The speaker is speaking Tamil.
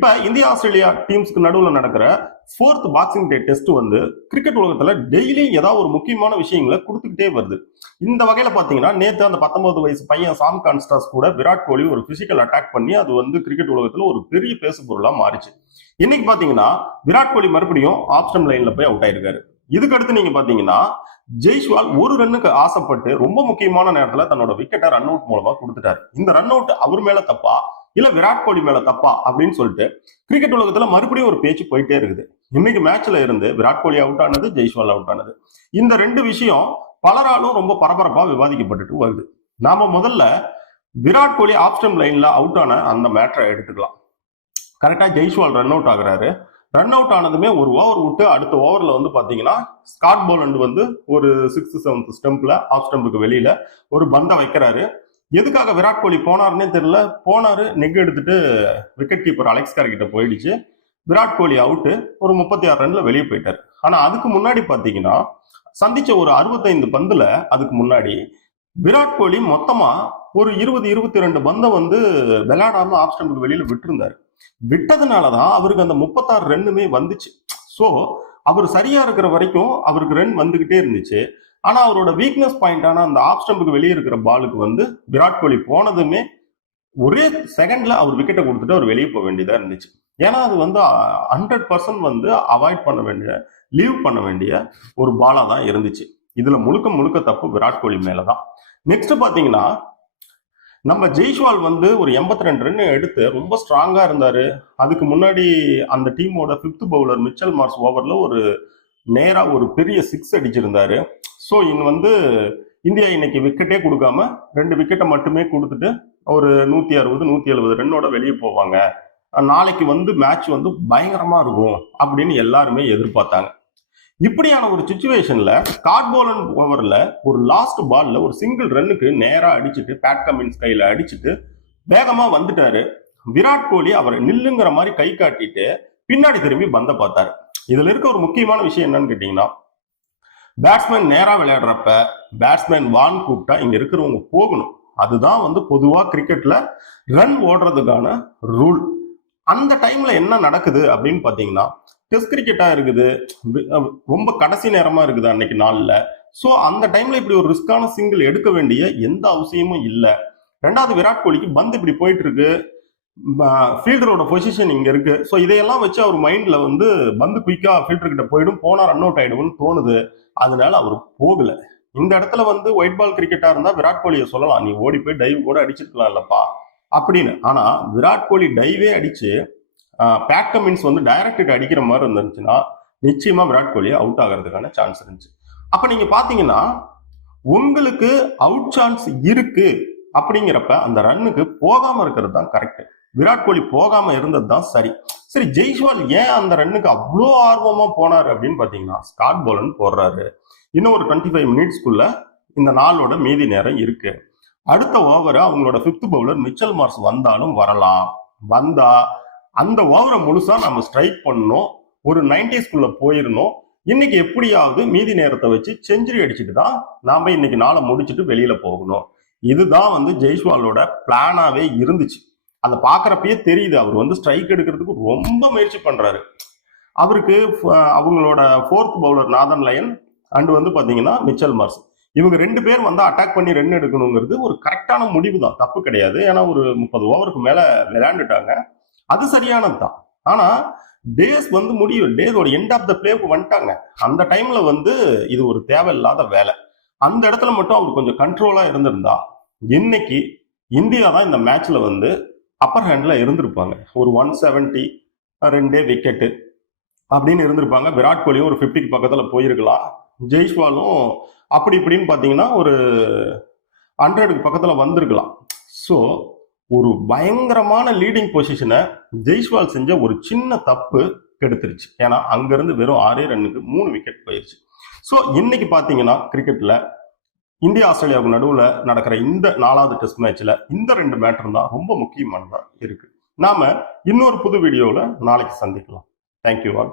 இப்ப இந்தியா ஆஸ்திரேலியா டீம்ஸ்க்கு நடுவில் நடக்கிற ஃபோர்த் பாக்ஸிங் டே டெஸ்ட் வந்து கிரிக்கெட் உலகத்துல டெய்லி ஏதாவது ஒரு முக்கியமான விஷயங்களை கொடுத்துக்கிட்டே வருது. இந்த வகையில பாத்தீங்கன்னா நேத்து அந்த பத்தொன்பது வயசு பையன் சாம் கான்ஸ்டாஸ் கூட விராட் கோலி ஒரு பிசிக்கல் அட்டாக் பண்ணி அது வந்து கிரிக்கெட் உலகத்துல ஒரு பெரிய பேசு பொருளா மாறிச்சு. இன்னைக்கு பாத்தீங்கன்னா விராட் கோலி மறுபடியும் ஆப்ஷன் லைன்ல போய் அவுட் ஆயிருக்காரு. இதுக்கடுத்து நீங்கள் நீங்க பாத்தீங்கன்னா ஒரு ரன்னுக்கு ஆசைப்பட்டு ரொம்ப முக்கியமான நேரத்துல தன்னோட விக்கெட்டை ரன் அவுட் மூலமா கொடுத்துட்டாரு. இந்த ரன் அவுட் அவர் மேல தப்பா? இல்ல விராட் கோலி மேல தப்பா அப்படின்னு சொல்லிட்டு கிரிக்கெட் உலகத்துல மறுபடியும் ஒரு பேச்சு போயிட்டே இருக்குது. இன்னைக்கு மேட்ச்ல இருந்து விராட் கோலி அவுட் ஆனது ஜெய்ஸ்வால் அவுட் ஆனது. இந்த ரெண்டு விஷயம் பலராலும் ரொம்ப பரபரப்பா விவாதிக்கப்பட்டுட்டு வருது. நாம முதல்ல விராட் கோலி ஆப்ஸ்டம் லைன்ல அவுட் ஆன அந்த மேட்டரை எடுத்துக்கலாம். கரெக்டா ஜெய்ஸ்வால் ரன் அவுட் ஆகுறாரு. ரன் அவுட் ஆனதுமே ஒரு ஓவர் விட்டு அடுத்த ஓவர்ல வந்து பாத்தீங்கன்னா ஸ்காட் போலண்ட் வந்து ஒரு சிக்ஸ்த் செவன்த் ஸ்டெம்ப்ல ஆஃப் ஸ்டெம்புக்கு வெளியில ஒரு பந்தை வைக்கிறாரு. எதுக்காக விராட் கோலி போனாருன்னே தெரியல. போனாரு நெக் எடுத்துட்டு விக்கெட் கீப்பர் அலெக்ஸ் கிட்ட போயிடுச்சு. விராட் கோலி அவுட்டு ஒரு முப்பத்தி ஆறு ரன்ல வெளியே போயிட்டார். ஆனா அதுக்கு முன்னாடி பாத்தீங்கன்னா சந்திச்ச ஒரு அறுபத்தைந்து பந்துல அதுக்கு முன்னாடி விராட் கோலி மொத்தமா ஒரு இருபது இருபத்தி ரெண்டு பந்தை வந்து விளையாடாம ஆஃப் ஸ்டம்புக்கு வெளியில விட்டுருந்தாரு. விட்டதுனாலதான் அவருக்கு அந்த முப்பத்தாறு ரன்னுமே வந்துச்சு. ஸோ அவர் சரியா இருக்கிற வரைக்கும் அவருக்கு ரன் வந்துகிட்டே இருந்துச்சு. ஆனா அவரோட வீக்னஸ் பாயிண்டான அந்த ஆஃப் ஸ்டம்புக்கு வெளியே இருக்கிற பாலுக்கு வந்து விராட் கோலி போனதுமே ஒரே செகண்ட்ல அவர் விக்கெட்டை கொடுத்துட்டு அவர் வெளியே போக வேண்டியதா இருந்துச்சு. ஏன்னா அது வந்து ஹண்ட்ரட் பர்சன்ட் வந்து அவாய்ட் பண்ண வேண்டிய லீவ் பண்ண வேண்டிய ஒரு பாலா தான் இருந்துச்சு. இதுல முழுக்க முழுக்க தப்பு விராட் கோலி மேலதான். நெக்ஸ்ட் பாத்தீங்கன்னா நம்ம ஜெய்ஷ்வால் வந்து ஒரு எண்பத்தி ரெண்டு ரன் எடுத்து ரொம்ப ஸ்ட்ராங்கா இருந்தாரு. அதுக்கு முன்னாடி அந்த டீமோட ஃபிஃப்த் பவுலர் மிச்சல் மார்ஸ் ஓவர்ல ஒரு நேரா ஒரு பெரிய சிக்ஸ் அடிச்சிருந்தாரு. ஸோ இன் வந்து இந்தியா இன்னைக்கு விக்கெட்டே கொடுக்காம ரெண்டு விக்கெட்டை மட்டுமே கொடுத்துட்டு ஒரு நூத்தி அறுபது நூத்தி எழுபது ரன்னோட வெளியே போவாங்க. நாளைக்கு வந்து மேட்ச் வந்து பயங்கரமா இருக்கும் அப்படின்னு எல்லாருமே எதிர்பார்த்தாங்க. இப்படியான ஒரு சுச்சுவேஷன்ல கார்ட்போலன் ஓவரில் ஓவர்ல ஒரு லாஸ்ட் பால்ல ஒரு சிங்கிள் ரன்னுக்கு நேரா அடிச்சுட்டு பேட் கமின்ஸ் கையில அடிச்சுட்டு வேகமா வந்துட்டாரு. விராட் கோலி அவரை நில்லுங்கிற மாதிரி கை காட்டிட்டு பின்னாடி திரும்பி பந்த பார்த்தாரு. இதுல இருக்க ஒரு முக்கியமான விஷயம் என்னன்னு கேட்டீங்கன்னா பேட்ஸ்மேன் நேராக விளையாடுறப்ப பேட்ஸ்மேன் வான் கூப்பிட்டா இங்க இருக்கிறவங்க போகணும். அதுதான் வந்து பொதுவாக கிரிக்கெட்ல ரன் ஓடுறதுக்கான ரூல் அந்த டைம்ல என்ன நடக்குது அப்படின்னு பாத்தீங்கன்னா டெஸ்ட் கிரிக்கெட்டா இருக்குது. ரொம்ப கடைசி நேரமா இருக்குது அன்னைக்கு நாளில். ஸோ அந்த டைம்ல இப்படி ஒரு ரிஸ்கான சிங்கிள் எடுக்க வேண்டிய எந்த அவசியமும் இல்லை. ரெண்டாவது விராட் கோலிக்கு பந்து இப்படி போயிட்டு இருக்கு. ஃபீல்டரோட பொசிஷன் இங்க இருக்கு. ஸோ இதையெல்லாம் வச்சு அவர் மைண்ட்ல வந்து பந்து குயிக்கா ஃபீல்டர் கிட்ட போயிடும். போனா ரன் அவுட் ஆயிடும்னு தோணுது. அதனால அவர் போகல. இந்த இடத்துல வந்து ஒயிட் பால் கிரிக்கெட்டா இருந்தா விராட் கோலியை சொல்லலாம். நீ ஓடி போய் டைவ் கூட அடிச்சிருக்கலாம் இல்லப்பா. அப்படின்னு. ஆனா விராட் கோலி டைவே அடிச்சு பேட் கமின்ஸ் வந்து டைரக்ட் அடிக்கிற மாதிரி இருந்துச்சுன்னா நிச்சயமா விராட் கோலி அவுட் ஆகிறதுக்கான சான்ஸ் இருந்துச்சு. அப்ப நீங்க பாத்தீங்கன்னா உங்களுக்கு அவுட் சான்ஸ் இருக்கு அப்படிங்கிறப்ப அந்த ரன்னுக்கு போகாம இருக்கிறது தான் கரெக்ட் விராட் கோலி போகாம இருந்தது தான் சரி. சரி ஜெய்ஸ்வால் ஏன் அந்த ரன்னுக்கு அவ்வளோ ஆர்வமா போனாரு அப்படின்னு பாத்தீங்கன்னா ஸ்காட் போலன் போடுறாரு. இன்னும் ஒரு டுவெண்ட்டி ஃபைவ் மினிட்ஸ்க்குள்ள இந்த நாளோட மீதி நேரம் இருக்கு. அடுத்த ஓவரை அவங்களோட ஃபிஃப்த் பவுலர் மிச்சல் மார்ஸ் வந்தாலும் வரலாம். வந்தா அந்த ஓவரை முழுசா நம்ம ஸ்ட்ரைக் பண்ணணும். ஒரு நைன்டிஸ்குள்ள போயிருந்தோம் இன்னைக்கு எப்படியாவது மீதி நேரத்தை வச்சு செஞ்சுரி அடிச்சுட்டு தான் நாம இன்னைக்கு நாளை முடிச்சுட்டு வெளியில போகணும். இதுதான் வந்து ஜெய்ஸ்வாலோட பிளானாவே இருந்துச்சு. அதை பாக்குறப்பயே தெரியுது. அவர் வந்து ஸ்ட்ரைக் எடுக்கிறதுக்கு ரொம்ப முயற்சி பண்றாரு. அவருக்கு அவங்களோட fourth bowler Nathan Lyon and வந்து பாத்தீங்கன்னா மிச்சல் மார்ஸ். இவங்க ரெண்டு பேர் வந்து அட்டாக் பண்ணி ரன் எடுக்கணுங்கிறது ஒரு கரெக்டான முடிவு தான் தப்பு கிடையாது. ஏன்னா ஒரு முப்பது ஓவருக்கு மேல விளையாண்டுட்டாங்க. அது சரியானது தான் ஆனா டேஸ் வந்து முடியும் டேஸோட எண்ட் ஆஃப் த பிளேவுக்கு வந்துட்டாங்க. அந்த டைம்ல வந்து இது ஒரு தேவையில்லாத வேலை. அந்த இடத்துல மட்டும் அவர் கொஞ்சம் கண்ட்ரோலா இருந்திருந்தா இன்னைக்கு இந்தியா தான் இந்த மேட்ச்ல வந்து அப்பர் ஹேண்டில் இருந்திருப்பாங்க. ஒரு ஒன் செவன்ட்டி ரெண்டே விக்கெட்டு அப்படின்னு இருந்திருப்பாங்க. விராட் கோலியும் ஒரு ஃபிஃப்டிக்கு பக்கத்தில் போயிருக்கலாம். ஜெய்ஸ்வாலும் அப்படி இப்படின்னு பார்த்தீங்கன்னா ஒரு ஹண்ட்ரடுக்கு பக்கத்தில் வந்திருக்கலாம். ஸோ ஒரு பயங்கரமான லீடிங் பொசிஷனை ஜெய்ஸ்வால் செஞ்ச ஒரு சின்ன தப்பு கெடுத்துருச்சு. ஏன்னா அங்கேருந்து வெறும் ஆறே ரன்னுக்கு மூணு விக்கெட் போயிடுச்சு ஸோ இன்னைக்கு பார்த்தீங்கன்னா கிரிக்கெட்டில் இந்தியா ஆஸ்திரேலியாவுக்கு நடுவில் நடக்கிற இந்த நாலாவது டெஸ்ட் மேட்ச்சில் இந்த ரெண்டு மேட்டர் தான் ரொம்ப முக்கியமானதாக இருக்கு. நாம இன்னொரு புது வீடியோவில் நாளைக்கு சந்திக்கலாம். Thank you all